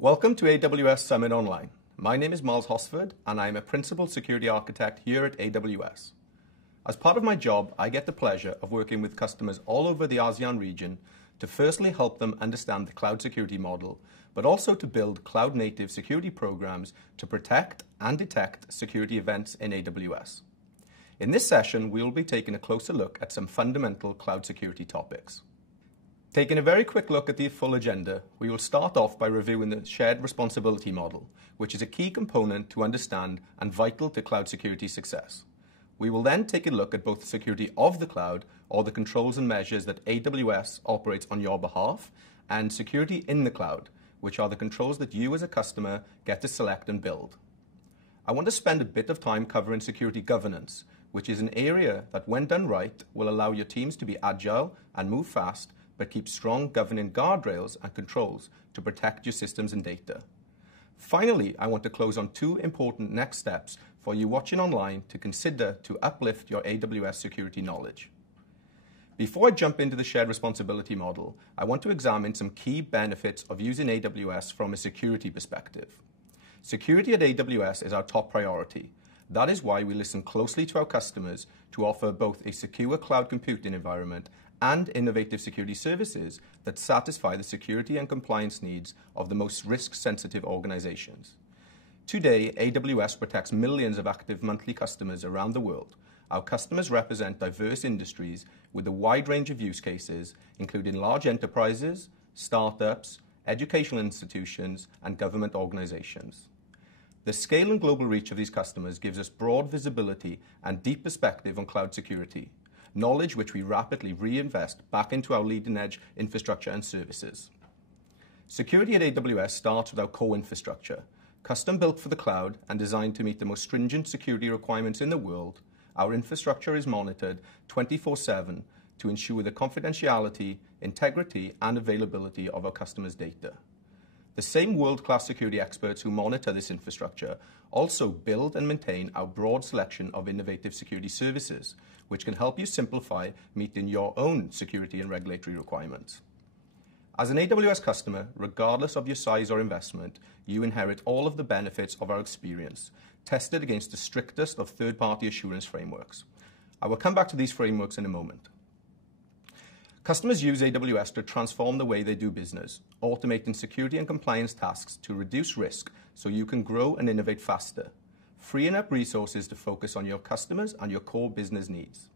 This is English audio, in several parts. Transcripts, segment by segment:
Welcome to AWS Summit Online. My name is Miles Hosford, and I am a Principal Security Architect here at AWS. As part of my job, I get the pleasure of working with customers all over the ASEAN region to firstly help them understand the cloud security model, but also to build cloud-native security programs to protect and detect security events in AWS. In this session, we will be taking a closer look at some fundamental cloud security topics. Taking a very quick look at the full agenda, we will start off by reviewing the Shared Responsibility Model, which is a key component to understand and vital to cloud security success. We will then take a look at both the security of the cloud, or the controls and measures that AWS operates on your behalf, and security in the cloud, which are the controls that you as a customer get to select and build. I want to spend a bit of time covering security governance, which is an area that, when done right, will allow your teams to be agile and move fast, but keep strong governing guardrails and controls to protect your systems and data. Finally, I want to close on two important next steps for you watching online to consider to uplift your AWS security knowledge. Before I jump into the shared responsibility model, I want to examine some key benefits of using AWS from a security perspective. Security at AWS is our top priority. That is why we listen closely to our customers to offer both a secure cloud computing environment and innovative security services that satisfy the security and compliance needs of the most risk-sensitive organizations. Today, AWS protects millions of active monthly customers around the world. Our customers represent diverse industries with a wide range of use cases, including large enterprises, startups, educational institutions, and government organizations. The scale and global reach of these customers gives us broad visibility and deep perspective on cloud security, knowledge which we rapidly reinvest back into our leading-edge infrastructure and services. Security at AWS starts with our core infrastructure. Custom-built for the cloud and designed to meet the most stringent security requirements in the world, our infrastructure is monitored 24/7 to ensure the confidentiality, integrity, and availability of our customers' data. The same world-class security experts who monitor this infrastructure also build and maintain our broad selection of innovative security services, which can help you simplify meeting your own security and regulatory requirements. As an AWS customer, regardless of your size or investment, you inherit all of the benefits of our experience, tested against the strictest of third-party assurance frameworks. I will come back to these frameworks in a moment. Customers use AWS to transform the way they do business, automating security and compliance tasks to reduce risk so you can grow and innovate faster, freeing up resources to focus on your customers and your core business needs.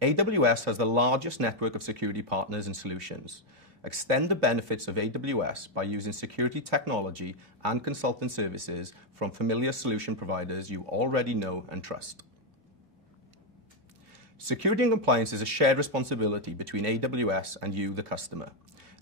AWS has the largest network of security partners and solutions. Extend the benefits of AWS by using security technology and consultant services from familiar solution providers you already know and trust. Security and compliance is a shared responsibility between AWS and you, the customer.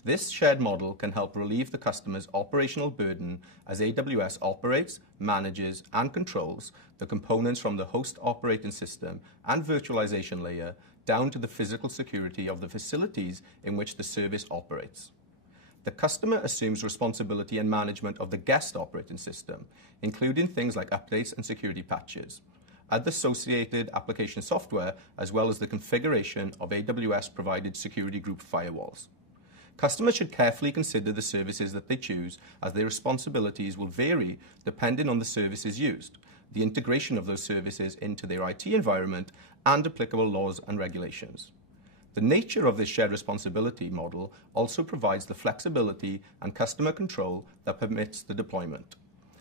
This shared model can help relieve the customer's operational burden as AWS operates, manages, and controls the components from the host operating system and virtualization layer down to the physical security of the facilities in which the service operates. The customer assumes responsibility and management of the guest operating system, including things like updates and security patches, and the associated application software, as well as the configuration of AWS-provided security group firewalls. Customers should carefully consider the services that they choose, as their responsibilities will vary depending on the services used, the integration of those services into their IT environment, and applicable laws and regulations. The nature of this shared responsibility model also provides the flexibility and customer control that permits the deployment.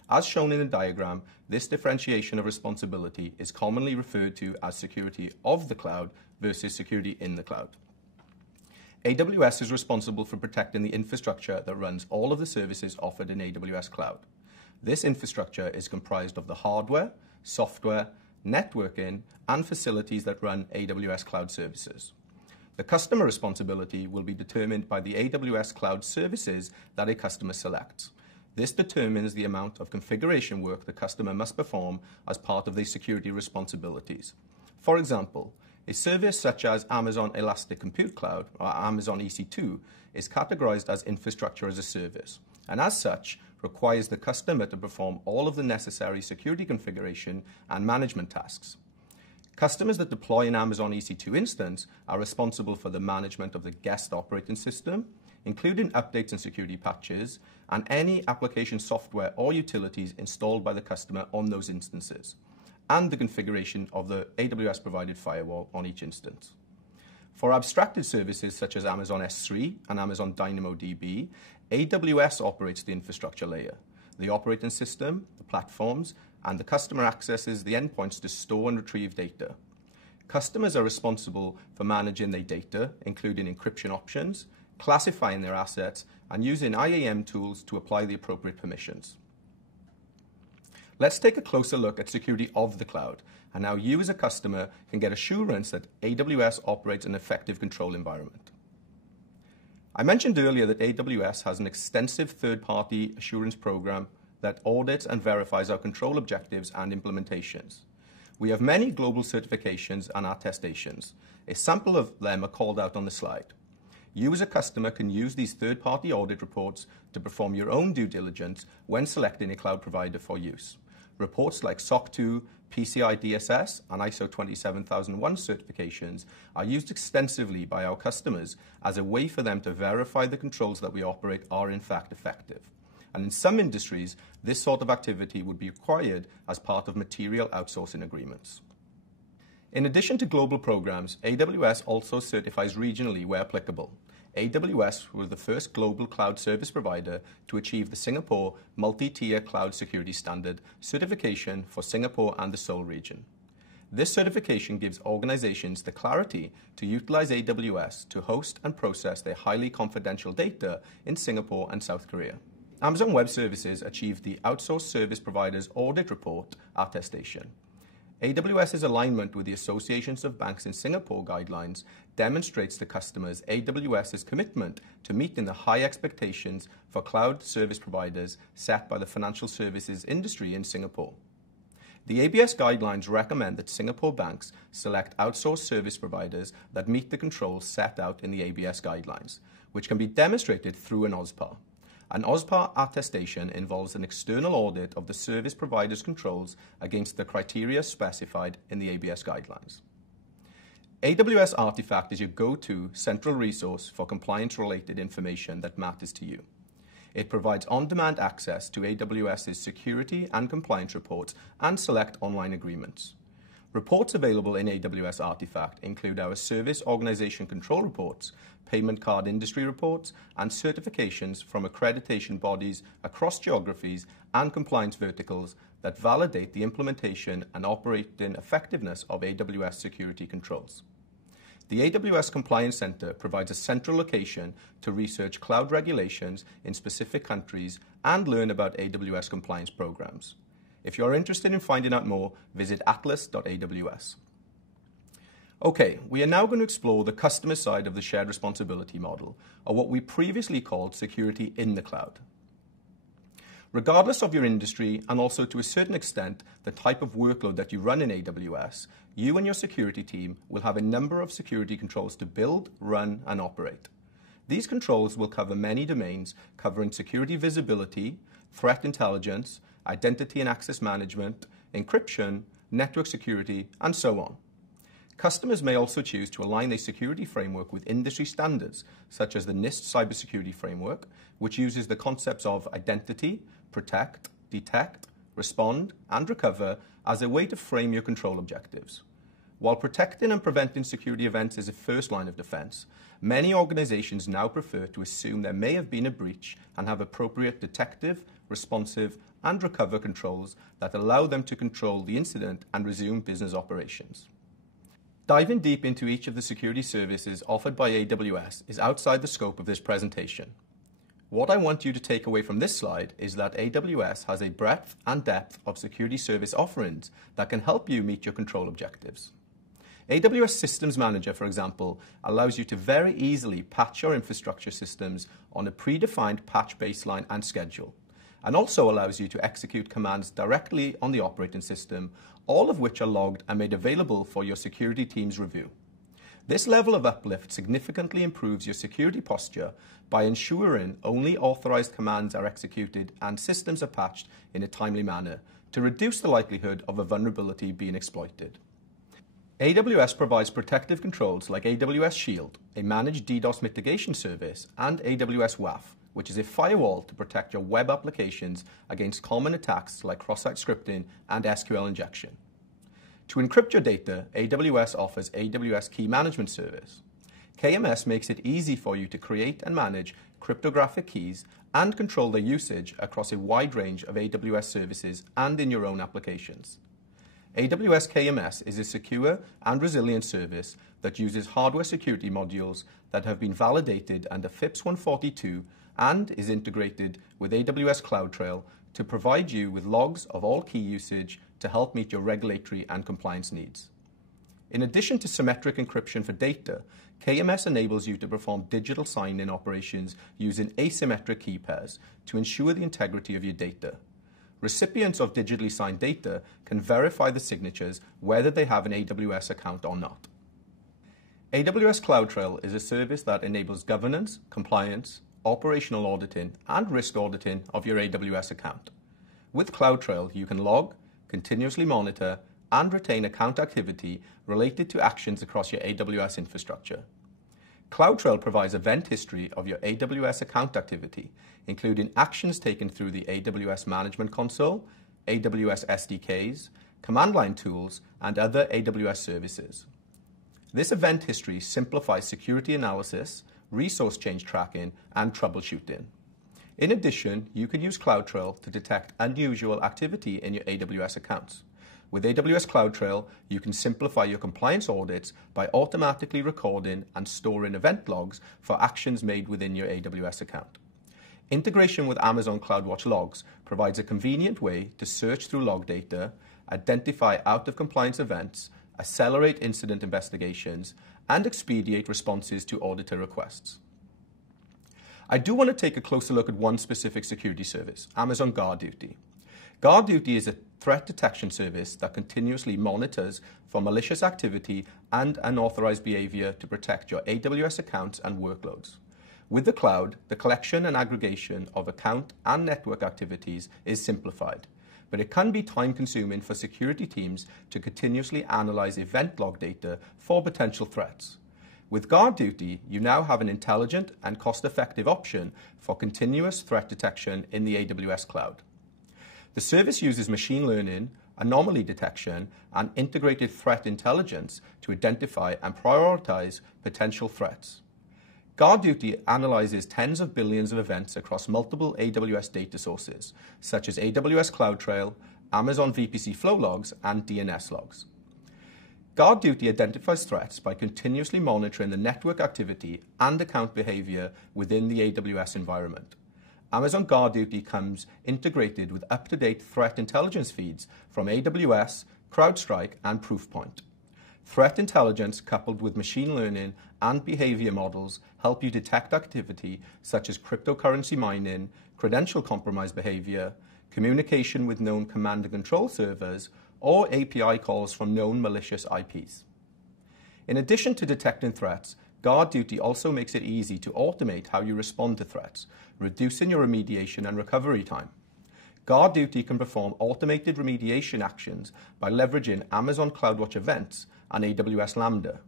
As shown in the diagram, this differentiation of responsibility is commonly referred to as security of the cloud versus security in the cloud. AWS is responsible for protecting the infrastructure that runs all of the services offered in AWS Cloud. This infrastructure is comprised of the hardware, software, networking, and facilities that run AWS Cloud services. The customer responsibility will be determined by the AWS Cloud services that a customer selects. This determines the amount of configuration work the customer must perform as part of their security responsibilities. For example, a service such as Amazon Elastic Compute Cloud, or Amazon EC2, is categorized as infrastructure as a service, and as such, requires the customer to perform all of the necessary security configuration and management tasks. Customers that deploy an Amazon EC2 instance are responsible for the management of the guest operating system, including updates and security patches, and any application software or utilities installed by the customer on those instances, and the configuration of the AWS provided firewall on each instance. For abstracted services such as Amazon S3 and Amazon DynamoDB, AWS operates the infrastructure layer, the operating system, the platforms, and the customer accesses the endpoints to store and retrieve data. Customers are responsible for managing their data, including encryption options, classifying their assets, and using IAM tools to apply the appropriate permissions. Let's take a closer look at security of the cloud and how you as a customer can get assurance that AWS operates an effective control environment. I mentioned earlier that AWS has an extensive third-party assurance program that audits and verifies our control objectives and implementations. We have many global certifications and attestations. A sample of them are called out on the slide. You as a customer can use these third-party audit reports to perform your own due diligence when selecting a cloud provider for use. Reports like SOC 2, PCI DSS, and ISO 27001 certifications are used extensively by our customers as a way for them to verify the controls that we operate are in fact effective. And in some industries, this sort of activity would be required as part of material outsourcing agreements. In addition to global programs, AWS also certifies regionally where applicable. AWS was the first global cloud service provider to achieve the Singapore Multi-Tier Cloud Security Standard certification for Singapore and the Seoul region. This certification gives organizations the clarity to utilize AWS to host and process their highly confidential data in Singapore and South Korea. Amazon Web Services achieved the Outsourced Service Providers Audit Report attestation. AWS's alignment with the Associations of Banks in Singapore guidelines demonstrates to customers AWS's commitment to meeting the high expectations for cloud service providers set by the financial services industry in Singapore. The ABS guidelines recommend that Singapore banks select outsourced service providers that meet the controls set out in the ABS guidelines, which can be demonstrated through an OSPAR. An OSPAR attestation involves an external audit of the service provider's controls against the criteria specified in the ABS guidelines. AWS Artifact is your go-to central resource for compliance-related information that matters to you. It provides on-demand access to AWS's security and compliance reports and select online agreements. Reports available in AWS Artifact include our service organization control reports, payment card industry reports, and certifications from accreditation bodies across geographies and compliance verticals that validate the implementation and operating effectiveness of AWS security controls. The AWS Compliance Center provides a central location to research cloud regulations in specific countries and learn about AWS compliance programs. If you're interested in finding out more, visit atlas.aws. Okay, we are now going to explore the customer side of the shared responsibility model, or what we previously called security in the cloud. Regardless of your industry, and also to a certain extent the type of workload that you run in AWS, you and your security team will have a number of security controls to build, run, and operate. These controls will cover many domains, covering security visibility, threat intelligence, identity and access management, encryption, network security, and so on. Customers may also choose to align their security framework with industry standards, such as the NIST Cybersecurity Framework, which uses the concepts of identity, protect, detect, respond, and recover as a way to frame your control objectives. While protecting and preventing security events is a first line of defense, many organizations now prefer to assume there may have been a breach and have appropriate detective, responsive, and recover controls that allow them to control the incident and resume business operations. Diving deep into each of the security services offered by AWS is outside the scope of this presentation. What I want you to take away from this slide is that AWS has a breadth and depth of security service offerings that can help you meet your control objectives. AWS Systems Manager, for example, allows you to very easily patch your infrastructure systems on a predefined patch baseline and schedule, and also allows you to execute commands directly on the operating system, all of which are logged and made available for your security team's review. This level of uplift significantly improves your security posture by ensuring only authorized commands are executed and systems are patched in a timely manner to reduce the likelihood of a vulnerability being exploited. AWS provides protective controls like AWS Shield, a managed DDoS mitigation service, and AWS WAF, which is a firewall to protect your web applications against common attacks like cross-site scripting and SQL injection. To encrypt your data, AWS offers AWS Key Management Service. KMS makes it easy for you to create and manage cryptographic keys and control their usage across a wide range of AWS services and in your own applications. AWS KMS is a secure and resilient service that uses hardware security modules that have been validated under FIPS 142 and is integrated with AWS CloudTrail to provide you with logs of all key usage to help meet your regulatory and compliance needs. In addition to symmetric encryption for data, KMS enables you to perform digital sign-in operations using asymmetric key pairs to ensure the integrity of your data. Recipients of digitally signed data can verify the signatures whether they have an AWS account or not. AWS CloudTrail is a service that enables governance, compliance, operational auditing, and risk auditing of your AWS account. With CloudTrail, you can log, continuously monitor, and retain account activity related to actions across your AWS infrastructure. CloudTrail provides event history of your AWS account activity, including actions taken through the AWS Management Console, AWS SDKs, command line tools, and other AWS services. This event history simplifies security analysis, resource change tracking, and troubleshooting. In addition, you can use CloudTrail to detect unusual activity in your AWS accounts. With AWS CloudTrail, you can simplify your compliance audits by automatically recording and storing event logs for actions made within your AWS account. Integration with Amazon CloudWatch logs provides a convenient way to search through log data, identify out-of-compliance events, accelerate incident investigations, and expedite responses to auditor requests. I do want to take a closer look at one specific security service, Amazon GuardDuty. GuardDuty is a threat detection service that continuously monitors for malicious activity and unauthorized behavior to protect your AWS accounts and workloads. With the cloud, the collection and aggregation of account and network activities is simplified, but it can be time-consuming for security teams to continuously analyze event log data for potential threats. With GuardDuty, you now have an intelligent and cost-effective option for continuous threat detection in the AWS cloud. The service uses machine learning, anomaly detection, and integrated threat intelligence to identify and prioritize potential threats. GuardDuty analyzes tens of billions of events across multiple AWS data sources, such as AWS CloudTrail, Amazon VPC flow logs, and DNS logs. GuardDuty identifies threats by continuously monitoring the network activity and account behavior within the AWS environment. Amazon GuardDuty comes integrated with up-to-date threat intelligence feeds from AWS, CrowdStrike, and Proofpoint. Threat intelligence coupled with machine learning and behavior models help you detect activity such as cryptocurrency mining, credential compromise behavior, communication with known command and control servers, or API calls from known malicious IPs. In addition to detecting threats, GuardDuty also makes it easy to automate how you respond to threats, reducing your remediation and recovery time. GuardDuty can perform automated remediation actions by leveraging Amazon CloudWatch events and AWS Lambda.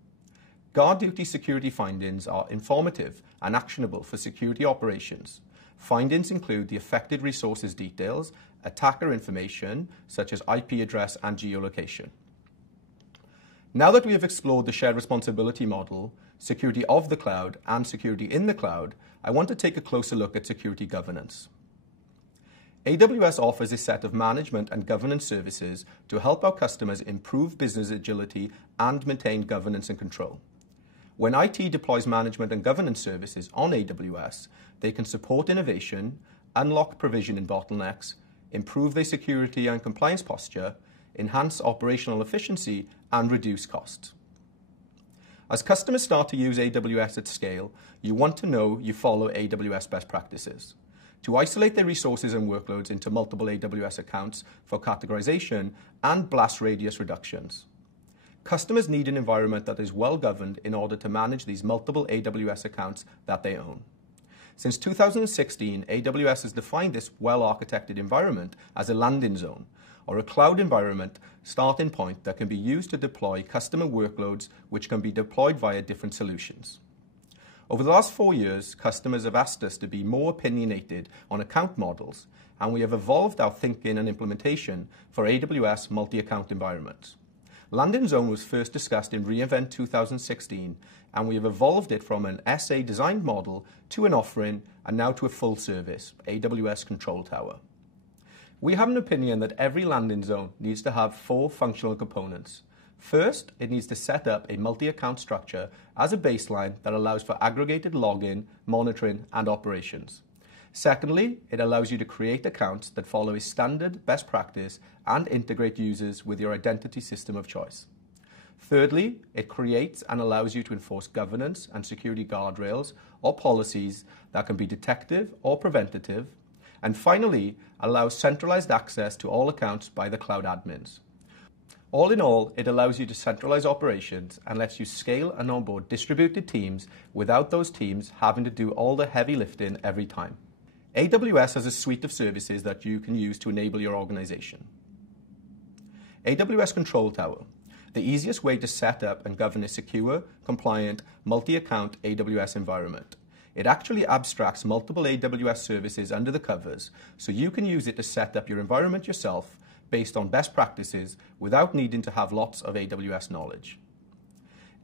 GuardDuty security findings are informative and actionable for security operations. Findings include the affected resources details, attacker information, such as IP address and geolocation. Now that we have explored the shared responsibility model, security of the cloud, and security in the cloud, I want to take a closer look at security governance. AWS offers a set of management and governance services to help our customers improve business agility and maintain governance and control. When IT deploys management and governance services on AWS, they can support innovation, unlock provisioning bottlenecks, improve their security and compliance posture, enhance operational efficiency, and reduce costs. As customers start to use AWS at scale, you want to know you follow AWS best practices. To isolate their resources and workloads into multiple AWS accounts for categorization and blast radius reductions. Customers need an environment that is well governed in order to manage these multiple AWS accounts that they own. Since 2016, AWS has defined this well-architected environment as a landing zone, or a cloud environment starting point that can be used to deploy customer workloads which can be deployed via different solutions. Over the last 4 years, customers have asked us to be more opinionated on account models, and we have evolved our thinking and implementation for AWS multi-account environments. Landing Zone was first discussed in reInvent 2016, and we have evolved it from an SA designed model to an offering and now to a full service, AWS Control Tower. We have an opinion that every landing zone needs to have 4 functional components. First, it needs to set up a multi-account structure as a baseline that allows for aggregated login, monitoring, and operations. Secondly, it allows you to create accounts that follow a standard best practice and integrate users with your identity system of choice. Thirdly, it creates and allows you to enforce governance and security guardrails or policies that can be detective or preventative. And finally, allows centralized access to all accounts by the cloud admins. All in all, it allows you to centralize operations and lets you scale and onboard distributed teams without those teams having to do all the heavy lifting every time. AWS has a suite of services that you can use to enable your organization. AWS Control Tower, the easiest way to set up and govern a secure, compliant, multi-account AWS environment. It actually abstracts multiple AWS services under the covers, so you can use it to set up your environment yourself based on best practices without needing to have lots of AWS knowledge.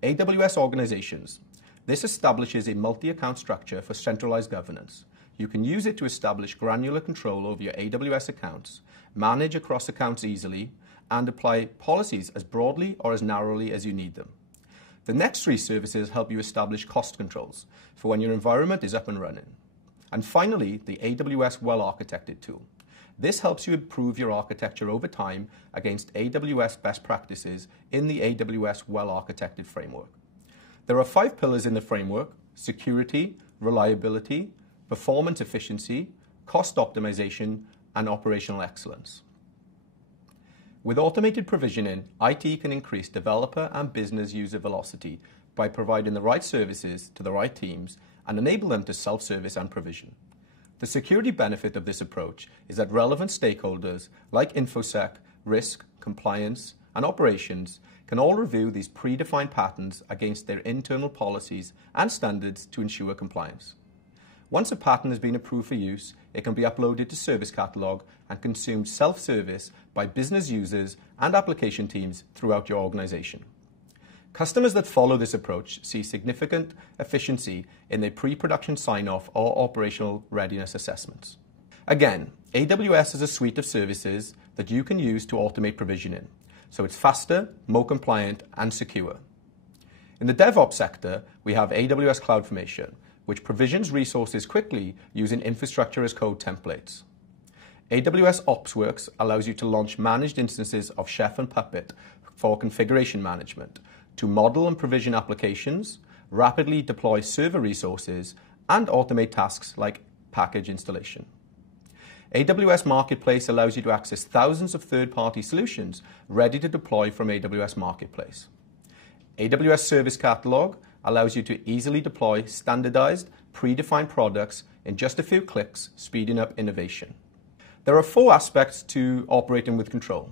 AWS Organizations. This establishes a multi-account structure for centralized governance. You can use it to establish granular control over your AWS accounts, manage across accounts easily, and apply policies as broadly or as narrowly as you need them. The next 3 services help you establish cost controls for when your environment is up and running. And finally, the AWS Well-Architected tool. This helps you improve your architecture over time against AWS best practices in the AWS Well-Architected Framework. There are 5 pillars in the framework: security, reliability, performance efficiency, cost optimization, and operational excellence. With automated provisioning, IT can increase developer and business user velocity by providing the right services to the right teams and enable them to self-service and provision. The security benefit of this approach is that relevant stakeholders like InfoSec, risk, compliance, and operations can all review these predefined patterns against their internal policies and standards to ensure compliance. Once a pattern has been approved for use, it can be uploaded to Service Catalog and consumed self-service by business users and application teams throughout your organization. Customers that follow this approach see significant efficiency in their pre-production sign-off or operational readiness assessments. Again, AWS has a suite of services that you can use to automate provisioning, so it's faster, more compliant, and secure. In the DevOps sector, we have AWS CloudFormation, which provisions resources quickly using infrastructure as code templates. AWS OpsWorks allows you to launch managed instances of Chef and Puppet for configuration management, to model and provision applications, rapidly deploy server resources, and automate tasks like package installation. AWS Marketplace allows you to access thousands of third-party solutions ready to deploy from AWS Marketplace. AWS Service Catalog allows you to easily deploy standardized, predefined products in just a few clicks, speeding up innovation. There are 4 aspects to operating with control.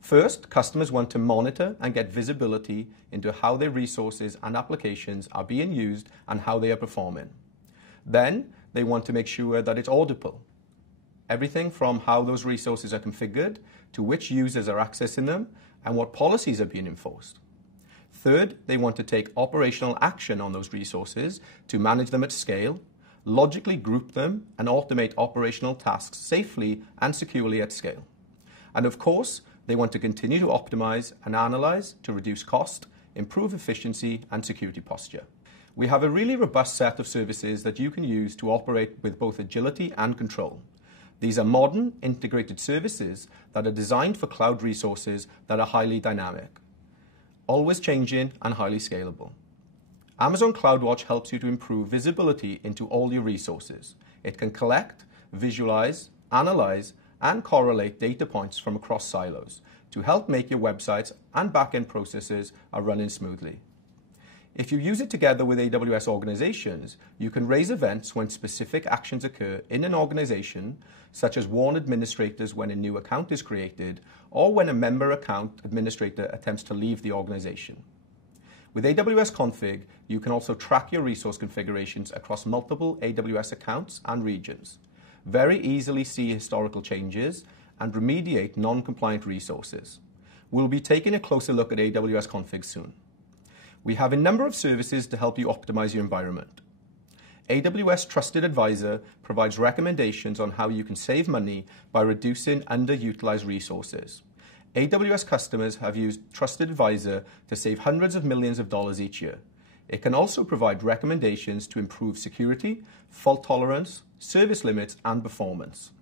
First, customers want to monitor and get visibility into how their resources and applications are being used and how they are performing. Then, they want to make sure that it's auditable. Everything from how those resources are configured to which users are accessing them and what policies are being enforced. Third, they want to take operational action on those resources to manage them at scale, logically group them, and automate operational tasks safely and securely at scale. And of course, they want to continue to optimize and analyze to reduce cost, improve efficiency, and security posture. We have a really robust set of services that you can use to operate with both agility and control. These are modern, integrated services that are designed for cloud resources that are highly dynamic, always changing, and highly scalable. Amazon CloudWatch helps you to improve visibility into all your resources. It can collect, visualize, analyze, and correlate data points from across silos to help make your websites and back-end processes are running smoothly. If you use it together with AWS organizations, you can raise events when specific actions occur in an organization, such as warn administrators when a new account is created, or when a member account administrator attempts to leave the organization. With AWS Config, you can also track your resource configurations across multiple AWS accounts and regions, very easily see historical changes, and remediate non-compliant resources. We'll be taking a closer look at AWS Config soon. We have a number of services to help you optimize your environment. AWS Trusted Advisor provides recommendations on how you can save money by reducing underutilized resources. AWS customers have used Trusted Advisor to save hundreds of millions of dollars each year. It can also provide recommendations to improve security, fault tolerance, service limits, and performance.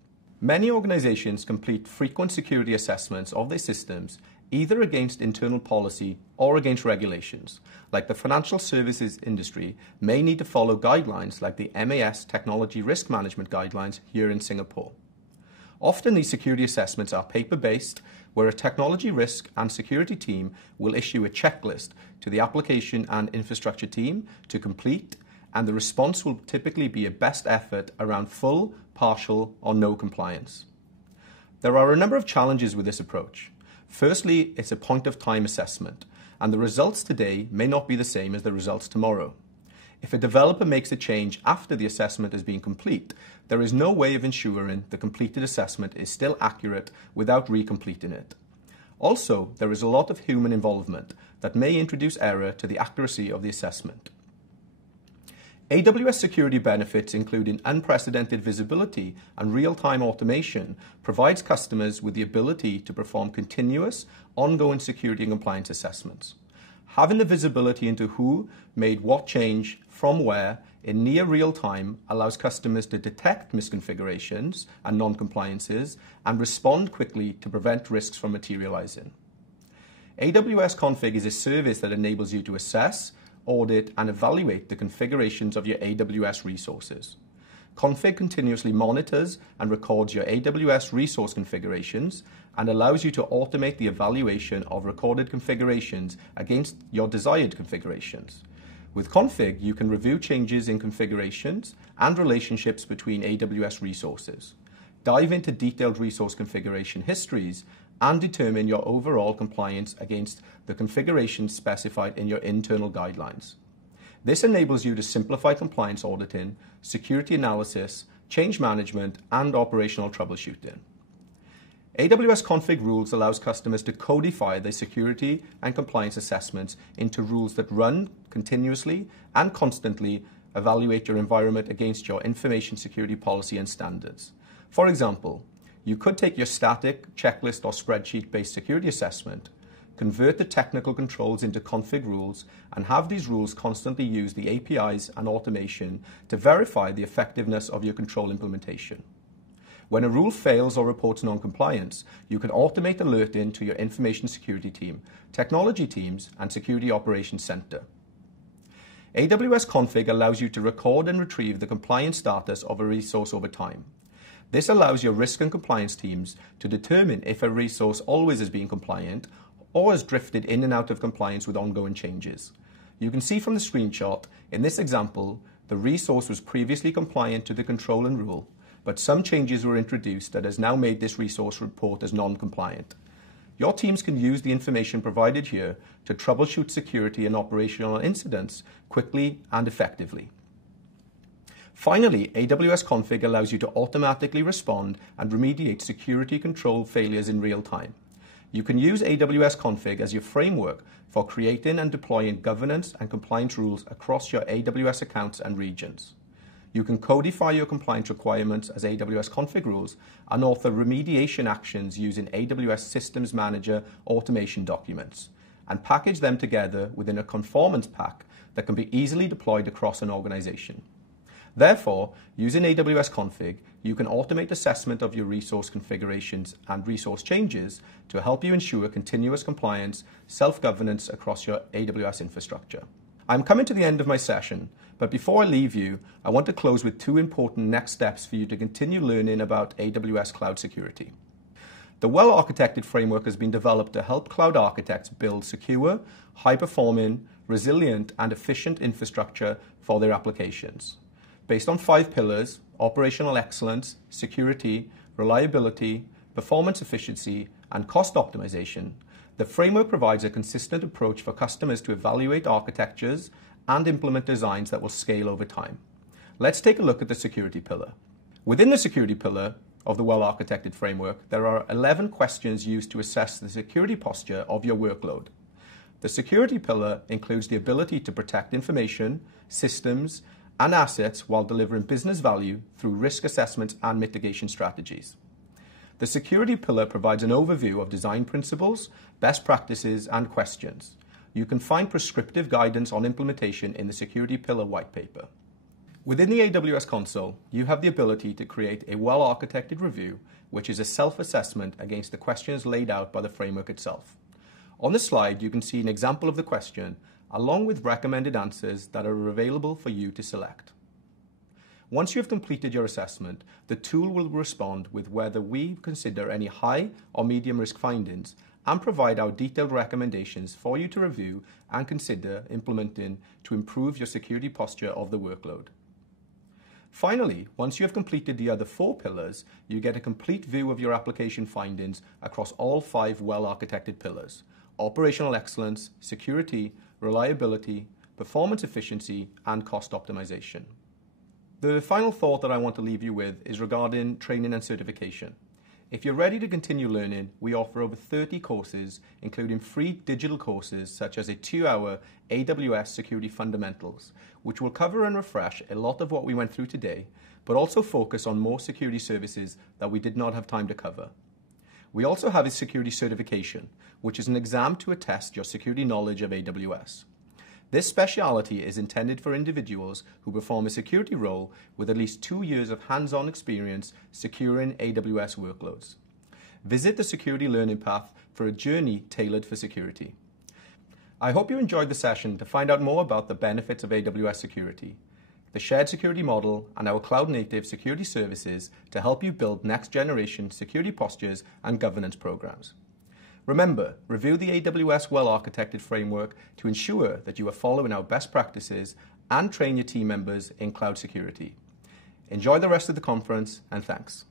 Many organizations complete frequent security assessments of their systems either against internal policy or against regulations, like the financial services industry may need to follow guidelines like the MAS Technology Risk Management Guidelines here in Singapore. Often these security assessments are paper-based, where a technology risk and security team will issue a checklist to the application and infrastructure team to complete, and the response will typically be a best effort around full, partial, or no compliance. There are a number of challenges with this approach. Firstly, it's a point-of-time assessment, and the results today may not be the same as the results tomorrow. If a developer makes a change after the assessment has been complete, there is no way of ensuring the completed assessment is still accurate without recompleting it. Also, there is a lot of human involvement that may introduce error to the accuracy of the assessment. AWS security benefits, including unprecedented visibility and real-time automation, provides customers with the ability to perform continuous, ongoing security and compliance assessments. Having the visibility into who made what change from where in near real time allows customers to detect misconfigurations and non-compliances and respond quickly to prevent risks from materializing. AWS Config is a service that enables you to assess, audit, and evaluate the configurations of your AWS resources. Config continuously monitors and records your AWS resource configurations and allows you to automate the evaluation of recorded configurations against your desired configurations. With Config, you can review changes in configurations and relationships between AWS resources, dive into detailed resource configuration histories, and determine your overall compliance against the configurations specified in your internal guidelines. This enables you to simplify compliance auditing, security analysis, change management, and operational troubleshooting. AWS Config Rules allows customers to codify their security and compliance assessments into rules that run continuously and constantly evaluate your environment against your information security policy and standards. For example, you could take your static, checklist, or spreadsheet-based security assessment, convert the technical controls into config rules, and have these rules constantly use the APIs and automation to verify the effectiveness of your control implementation. When a rule fails or reports non-compliance, you can automate alerting to your information security team, technology teams, and security operations center. AWS Config allows you to record and retrieve the compliance status of a resource over time. This allows your risk and compliance teams to determine if a resource always is being compliant or has drifted in and out of compliance with ongoing changes. You can see from the screenshot, in this example, the resource was previously compliant to the control and rule, but some changes were introduced that has now made this resource report as non-compliant. Your teams can use the information provided here to troubleshoot security and operational incidents quickly and effectively. Finally, AWS Config allows you to automatically respond and remediate security control failures in real time. You can use AWS Config as your framework for creating and deploying governance and compliance rules across your AWS accounts and regions. You can codify your compliance requirements as AWS Config Rules and author remediation actions using AWS Systems Manager automation documents, and package them together within a conformance pack that can be easily deployed across an organization. Therefore, using AWS Config, you can automate assessment of your resource configurations and resource changes to help you ensure continuous compliance, self-governance across your AWS infrastructure. I'm coming to the end of my session, but before I leave you, I want to close with two important next steps for you to continue learning about AWS Cloud Security. The Well-Architected Framework has been developed to help cloud architects build secure, high-performing, resilient, and efficient infrastructure for their applications. Based on 5 pillars: operational excellence, security, reliability, performance efficiency, and cost optimization, the framework provides a consistent approach for customers to evaluate architectures and implement designs that will scale over time. Let's take a look at the security pillar. Within the security pillar of the Well-Architected Framework, there are 11 questions used to assess the security posture of your workload. The security pillar includes the ability to protect information, systems, and assets while delivering business value through risk assessments and mitigation strategies. The security pillar provides an overview of design principles, best practices, and questions. You can find prescriptive guidance on implementation in the security pillar white paper. Within the AWS console, you have the ability to create a well-architected review, which is a self-assessment against the questions laid out by the framework itself. On the slide, you can see an example of the question, along with recommended answers that are available for you to select. Once you have completed your assessment, the tool will respond with whether we consider any high or medium risk findings and provide our detailed recommendations for you to review and consider implementing to improve your security posture of the workload. Finally, once you have completed the other 4 pillars, you get a complete view of your application findings across all 5 well-architected pillars: operational excellence, security, reliability, performance efficiency, and cost optimization. The final thought that I want to leave you with is regarding training and certification. If you're ready to continue learning, we offer over 30 courses, including free digital courses such as a 2-hour AWS Security Fundamentals, which will cover and refresh a lot of what we went through today, but also focus on more security services that we did not have time to cover. We also have a security certification, which is an exam to attest your security knowledge of AWS. This specialty is intended for individuals who perform a security role with at least 2 years of hands-on experience securing AWS workloads. Visit the Security Learning Path for a journey tailored for security. I hope you enjoyed the session to find out more about the benefits of AWS security, the shared security model, and our cloud-native security services to help you build next-generation security postures and governance programs. Remember, review the AWS Well-Architected Framework to ensure that you are following our best practices and train your team members in cloud security. Enjoy the rest of the conference, and thanks.